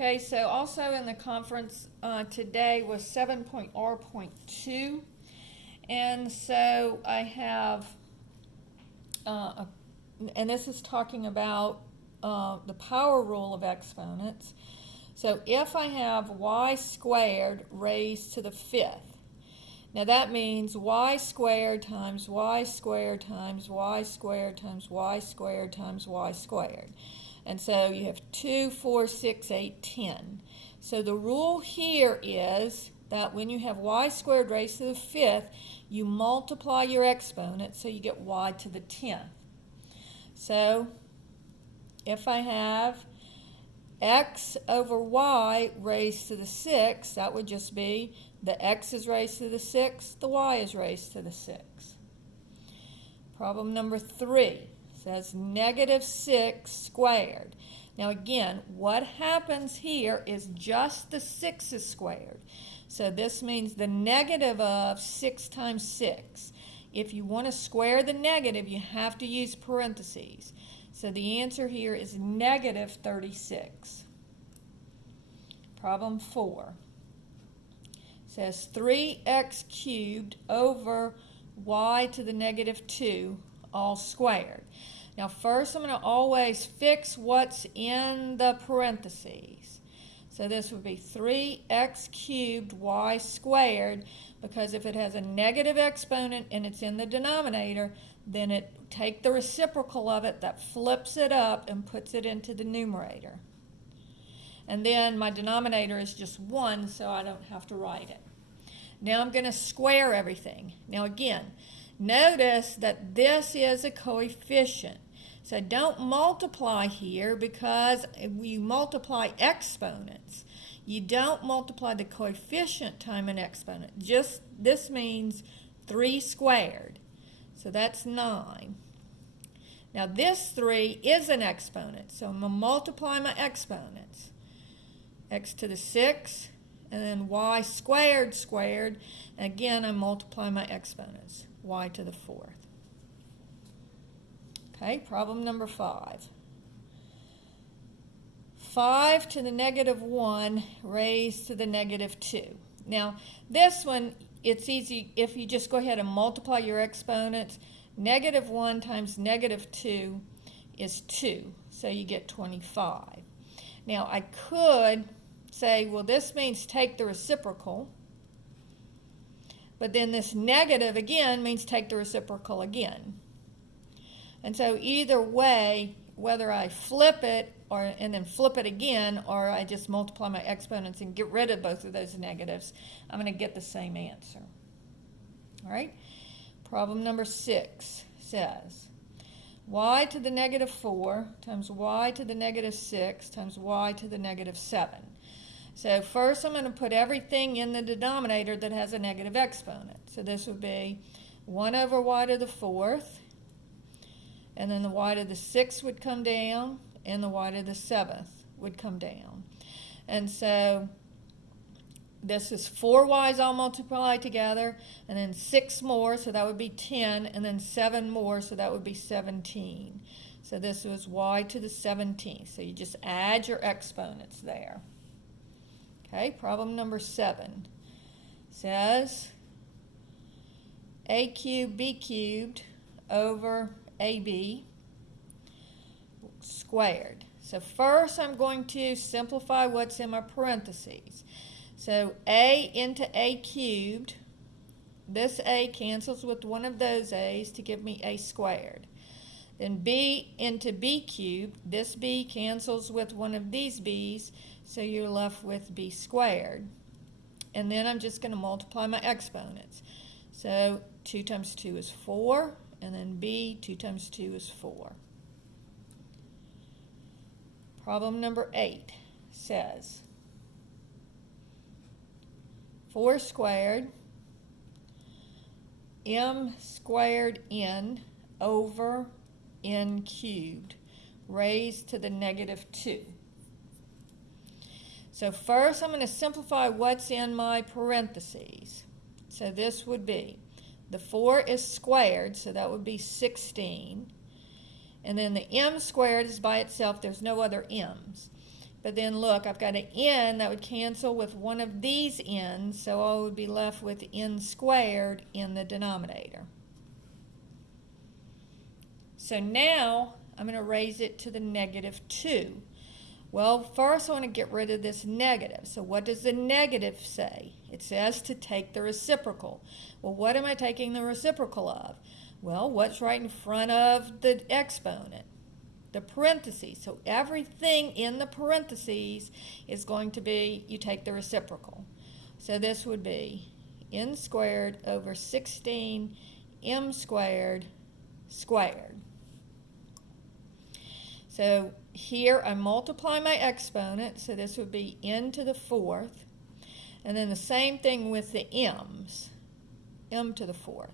Okay, so also in the conference today was 7.R.2, and so I have, and this is talking about the power rule of exponents. So if I have y squared raised to the fifth, now that means y squared times y squared times y squared times y squared times y squared. And so you have 2, 4, 6, 8, 10. So the rule here is that when you have y squared raised to the fifth, you multiply your exponent so you get y to the 10th. So if I have x over y raised to the 6th, that would just be the x is raised to the 6th, the y is raised to the 6th. Problem number 3 says -6 squared. Now again, what happens here is just the 6's squared. So this means the negative of 6 times 6. If you want to square the negative, you have to use parentheses. So the answer here is -36. Problem 4 says 3x cubed over y to the -2 all squared. Now first I'm going to always fix what's in the parentheses. So this would be 3x cubed y squared, because if it has a negative exponent and it's in the denominator, then take the reciprocal of it, that flips it up and puts it into the numerator. And then my denominator is just 1, so I don't have to write it. Now I'm going to square everything. Now again, notice that this is a coefficient. So don't multiply here, because you multiply exponents. You don't multiply the coefficient times an exponent. Just this means 3 squared. So that's 9. Now this 3 is an exponent, so I'm going to multiply my exponents. X to the 6, and then y squared squared, and again I multiply my exponents, y to the 4th. Okay, problem number 5. 5 to the -1 raised to the -2. Now this one, it's easy if you just go ahead and multiply your exponents. -1 times -2 is 2, so you get 25. Now I could say, well, this means take the reciprocal, but then this negative again means take the reciprocal again. And so either way, whether I flip it and then flip it again, or I just multiply my exponents and get rid of both of those negatives, I'm going to get the same answer. All right? Problem number 6 says y to the -4 times y to the -6 times y to the -7. So first I'm going to put everything in the denominator that has a negative exponent. So this would be 1 over y to the 4th, and then the y to the 6th would come down, and the y to the 7th would come down. And so this is 4 y's all multiplied together, and then 6 more, so that would be 10, and then 7 more, so that would be 17. So this was y to the 17th. So you just add your exponents there. Okay, problem number 7 says a cubed b cubed over ab squared. So first I'm going to simplify what's in my parentheses. So a into a cubed, this a cancels with one of those a's to give me a squared. Then b into b cubed, this b cancels with one of these b's, so you're left with b squared. And then I'm just going to multiply my exponents. So 2 times 2 is 4, and then b, 2 times 2 is 4. Problem number 8 says 4 squared m squared n over n cubed raised to the -2. So first I'm going to simplify what's in my parentheses. So this would be, the 4 is squared, so that would be 16. And then the m squared is by itself, there's no other m's. But then look, I've got an n that would cancel with one of these n's, so I would be left with n squared in the denominator. So now I'm going to raise it to the negative 2. Well, first I want to get rid of this negative. So what does the negative say? It says to take the reciprocal. Well, what am I taking the reciprocal of? Well, what's right in front of the exponent? The parentheses. So everything in the parentheses is going to be, you take the reciprocal. So this would be n squared over 16 m squared squared. So here I multiply my exponent, so this would be n to the 4th. And then the same thing with the m's, m to the 4th.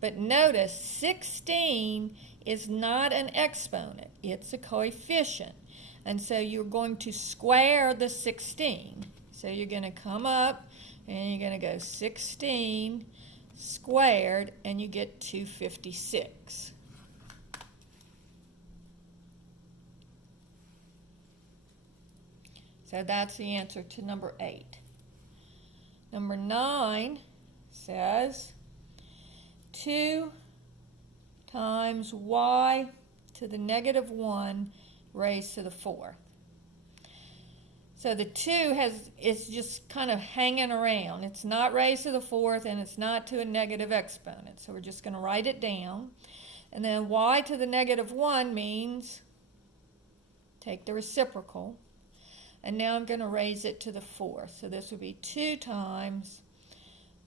But notice 16 is not an exponent, it's a coefficient. And so you're going to square the 16. So you're going to come up and you're going to go 16 squared and you get 256. So that's the answer to number 8. Number 9 says 2 times y to the negative 1 raised to the 4th. So the 2 is just kind of hanging around. It's not raised to the 4th and it's not to a negative exponent. So we're just going to write it down. And then y to the negative 1 means take the reciprocal. And now I'm going to raise it to the 4th. So this would be 2 times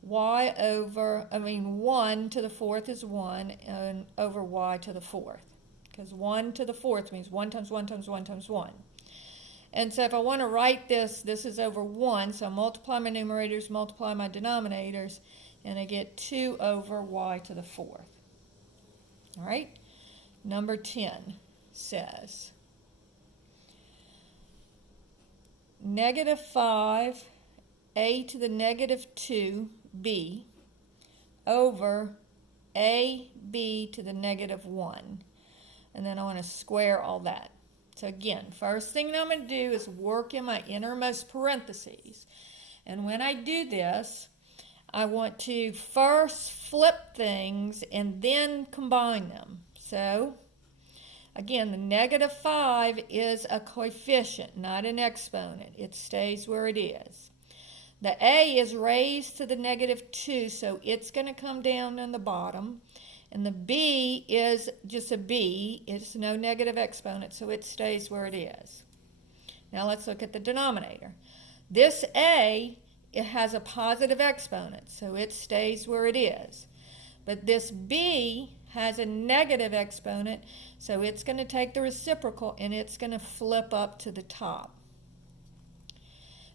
y over, 1 to the 4th is 1, and over y to the 4th. Because 1 to the 4th means 1 times 1 times 1 times 1. And so if I want to write this, this is over 1, so I multiply my numerators, multiply my denominators, and I get 2 over y to the 4th. All right? Number 10 says negative 5 a to the negative 2b over ab to the negative 1. And then I want to square all that. So again, first thing I'm going to do is work in my innermost parentheses. And when I do this, I want to first flip things and then combine them. So again, the negative 5 is a coefficient, not an exponent. It stays where it is. The a is raised to the negative 2, so it's going to come down on the bottom. And the b is just a b. It's no negative exponent, so it stays where it is. Now let's look at the denominator. This a, it has a positive exponent, so it stays where it is. But this b has a negative exponent, so it's going to take the reciprocal and it's going to flip up to the top.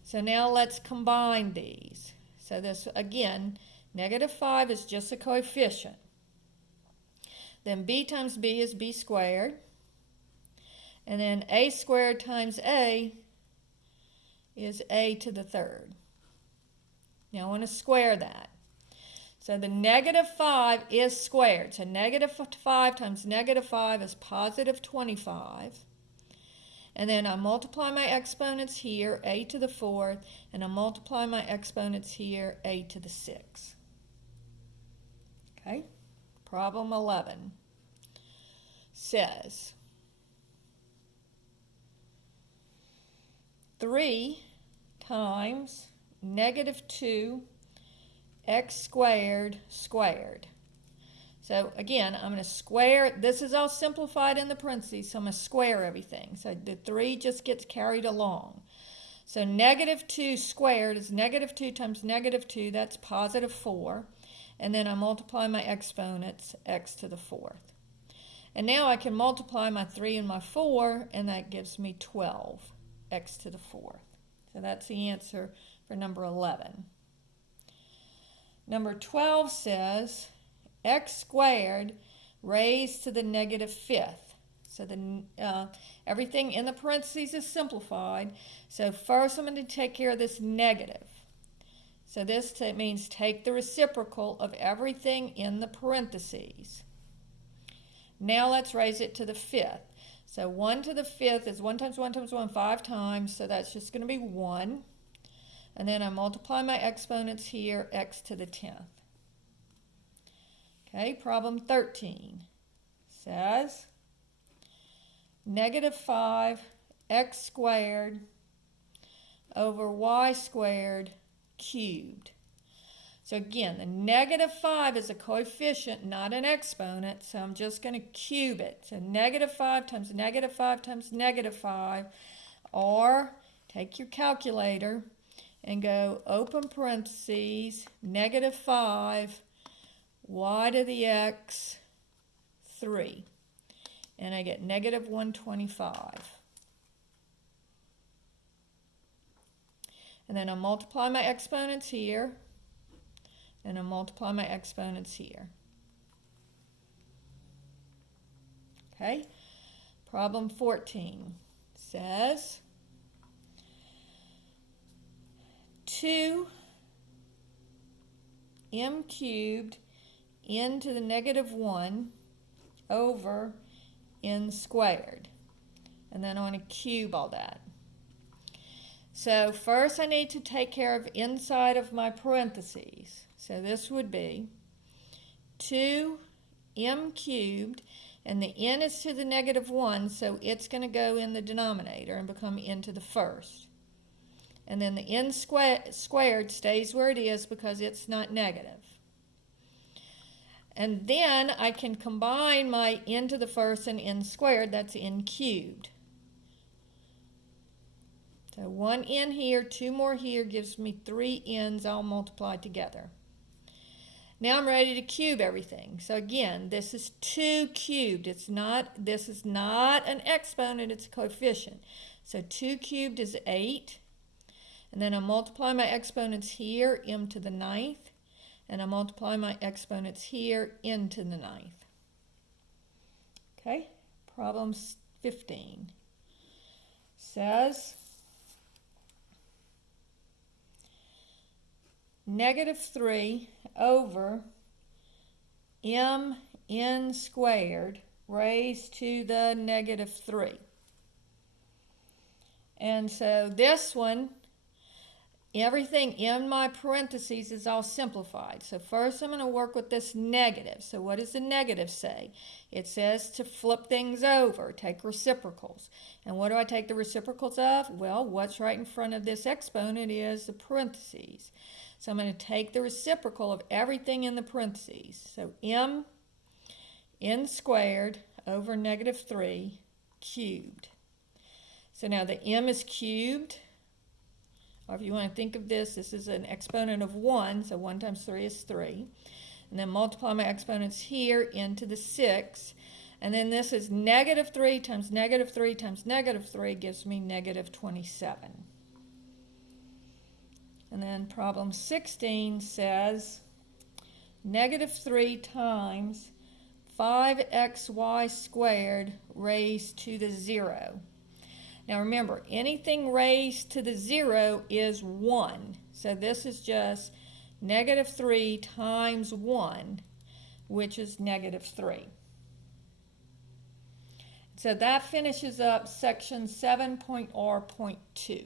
So now let's combine these. So this, again, negative 5 is just a coefficient. Then b times b is b squared. And then a squared times a is a to the 3rd. Now I want to square that. So the negative 5 is squared. So negative 5 times negative 5 is positive 25. And then I multiply my exponents here, a to the 4th, and I multiply my exponents here, a to the 6th. Okay? Problem 11 says 3 times negative 2 x squared squared. So again, I'm going to square, this is all simplified in the parentheses, so I'm going to square everything. So the 3 just gets carried along. So negative 2 squared is negative 2 times negative 2, that's positive 4. And then I multiply my exponents, x to the 4th. And now I can multiply my 3 and my 4, and that gives me 12, x to the 4th. So that's the answer for number 11. Number 12 says x squared raised to the negative 5th. So everything in the parentheses is simplified. So first I'm going to take care of this negative. So this means take the reciprocal of everything in the parentheses. Now let's raise it to the 5th. So 1 to the 5th is 1 times 1 times 1, 5 times, so that's just going to be 1. And then I multiply my exponents here, x to the 10th. Okay, problem 13 says negative 5 x squared over y squared cubed. So again, the negative 5 is a coefficient, not an exponent, so I'm just going to cube it. So negative 5 times negative 5 times negative 5, or take your calculator and go open parentheses, negative 5, y to the x, 3. And I get negative 125. And then I multiply my exponents here, and I multiply my exponents here. Okay, problem 14 says 2m cubed n to the negative 1 over n squared. And then I want to cube all that. So first I need to take care of inside of my parentheses. So this would be 2m cubed, and the n is to the negative 1, so it's going to go in the denominator and become n to the first. And then the n squared stays where it is because it's not negative. And then I can combine my n to the first and n squared, that's n cubed. So 1 n here, 2 more here gives me 3 n's all multiplied together. Now I'm ready to cube everything. So again, this is 2 cubed. This is not an exponent, it's a coefficient. So 2 cubed is 8. And then I multiply my exponents here, m to the 9th. And I multiply my exponents here, n to the 9th. Okay, problem 15 says negative 3 over mn squared raised to the negative 3. And so this one, everything in my parentheses is all simplified. So first I'm going to work with this negative. So what does the negative say? It says to flip things over, take reciprocals. And what do I take the reciprocals of? Well, what's right in front of this exponent is the parentheses. So I'm going to take the reciprocal of everything in the parentheses. So m n squared over negative 3 cubed. So now the m is cubed. Or if you want to think of this, this is an exponent of 1, so 1 times 3 is 3. And then multiply my exponents here into the 6. And then this is negative 3 times negative 3 times negative 3 gives me negative 27. And then problem 16 says negative 3 times 5xy squared raised to the 0. Now remember, anything raised to the 0 is 1. So this is just negative 3 times 1, which is negative 3. So that finishes up section 7.R.2.